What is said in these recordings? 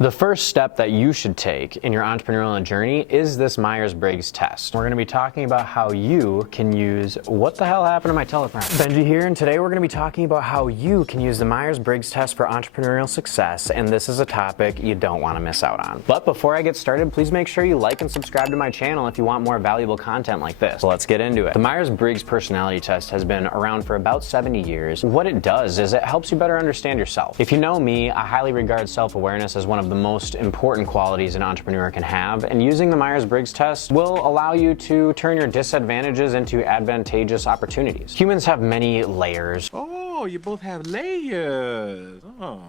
The first step that you should take in your entrepreneurial journey is this Myers-Briggs test. We're going to be talking about how you can use, what the hell happened to my teleprompter? Benji here, and today we're going to be talking about how you can use the Myers-Briggs test for entrepreneurial success, and this is a topic you don't want to miss out on. But before I get started, please make sure you like and subscribe to my channel if you want more valuable content like this. So let's get into it. The Myers-Briggs personality test has been around for about 70 years. What it does is it helps you better understand yourself. If you know me, I highly regard self-awareness as one of the most important qualities an entrepreneur can have, and using the Myers-Briggs test will allow you to turn your disadvantages into advantageous opportunities. Humans have many layers. Oh, you both have layers. Oh.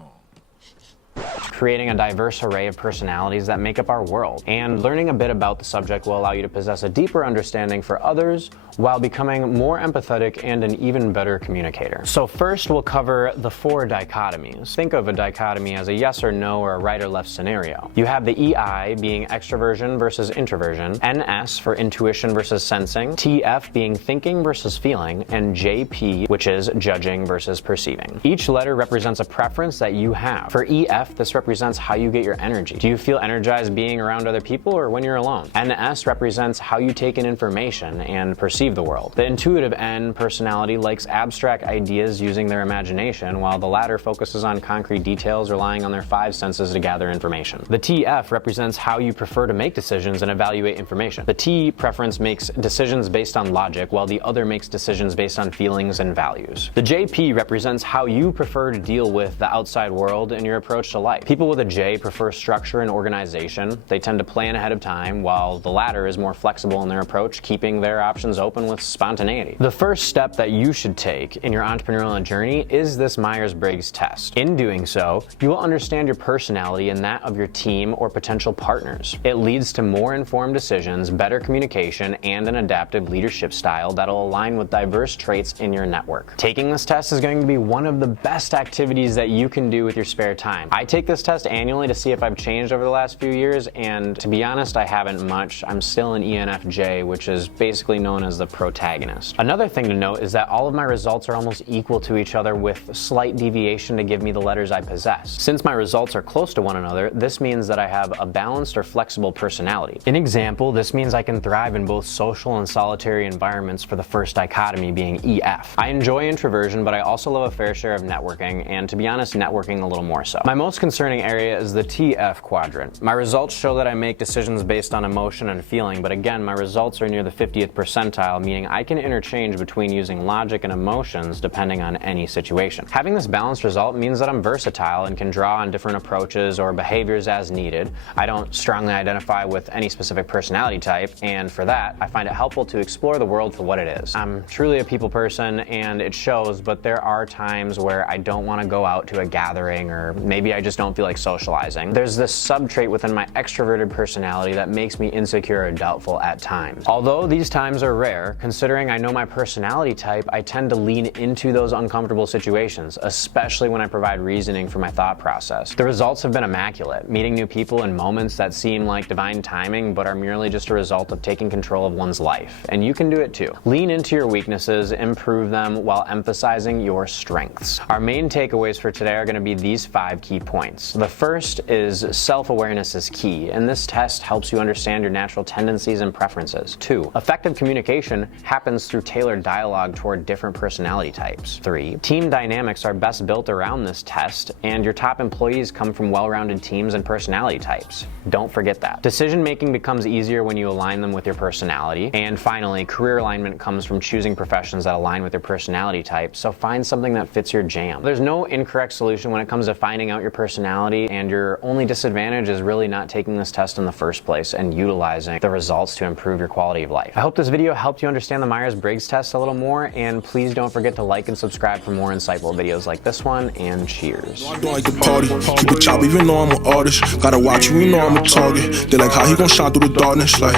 Creating a diverse array of personalities that make up our world. And learning a bit about the subject will allow you to possess a deeper understanding for others while becoming more empathetic and an even better communicator. So first we'll cover the 4 dichotomies. Think of a dichotomy as a yes or no or a right or left scenario. You have the EI being extroversion versus introversion, NS for intuition versus sensing, TF being thinking versus feeling, and JP, which is judging versus perceiving. Each letter represents a preference that you have. For EF, this represents how you get your energy. Do you feel energized being around other people or when you're alone? NS represents how you take in information and perceive the world. The intuitive N personality likes abstract ideas using their imagination, while the latter focuses on concrete details, relying on their 5 senses to gather information. The TF represents how you prefer to make decisions and evaluate information. The T preference makes decisions based on logic, while the other makes decisions based on feelings and values. The JP represents how you prefer to deal with the outside world and your approach to life. People with a J prefer structure and organization. They tend to plan ahead of time, while the latter is more flexible in their approach, keeping their options open with spontaneity. The first step that you should take in your entrepreneurial journey is this Myers-Briggs test. In doing so, you will understand your personality and that of your team or potential partners. It leads to more informed decisions, better communication, and an adaptive leadership style that'll align with diverse traits in your network. Taking this test is going to be one of the best activities that you can do with your spare time. I take this test annually to see if I've changed over the last few years, and to be honest, I haven't much. I'm still an ENFJ, which is basically known as the protagonist. Another thing to note is that all of my results are almost equal to each other, with slight deviation to give me the letters I possess. Since my results are close to one another, this means that I have a balanced or flexible personality. In example, this means I can thrive in both social and solitary environments, for the first dichotomy being EF. I enjoy introversion, but I also love a fair share of networking, and to be honest, networking a little more so. My most concerning area is the TF quadrant. My results show that I make decisions based on emotion and feeling, but again, my results are near the 50th percentile, meaning I can interchange between using logic and emotions depending on any situation. Having this balanced result means that I'm versatile and can draw on different approaches or behaviors as needed. I don't strongly identify with any specific personality type, and for that, I find it helpful to explore the world for what it is. I'm truly a people person, and it shows, but there are times where I don't want to go out to a gathering, or maybe I just don't feel like socializing. There's this sub-trait within my extroverted personality that makes me insecure or doubtful at times. Although these times are rare, considering I know my personality type, I tend to lean into those uncomfortable situations, especially when I provide reasoning for my thought process. The results have been immaculate, meeting new people in moments that seem like divine timing, but are merely just a result of taking control of one's life. And you can do it too. Lean into your weaknesses, improve them while emphasizing your strengths. Our main takeaways for today are going to be these 5 key points. The first is self-awareness is key, and this test helps you understand your natural tendencies and preferences. 2, effective communication happens through tailored dialogue toward different personality types. 3, team dynamics are best built around this test, and your top employees come from well-rounded teams and personality types. Don't forget that. Decision-making becomes easier when you align them with your personality. And finally, career alignment comes from choosing professions that align with your personality type, so find something that fits your jam. There's no incorrect solution when it comes to finding out your personality, and your only disadvantage is really not taking this test in the first place and utilizing the results to improve your quality of life. I hope this video helped you understand the Myers-Briggs test a little more, and please don't forget to like and subscribe for more insightful videos like this one, and cheers. I don't like the party, keep it chop even though I'm an artist. Gotta watch you, you know I'm a target. They like how he gon' shine through the darkness like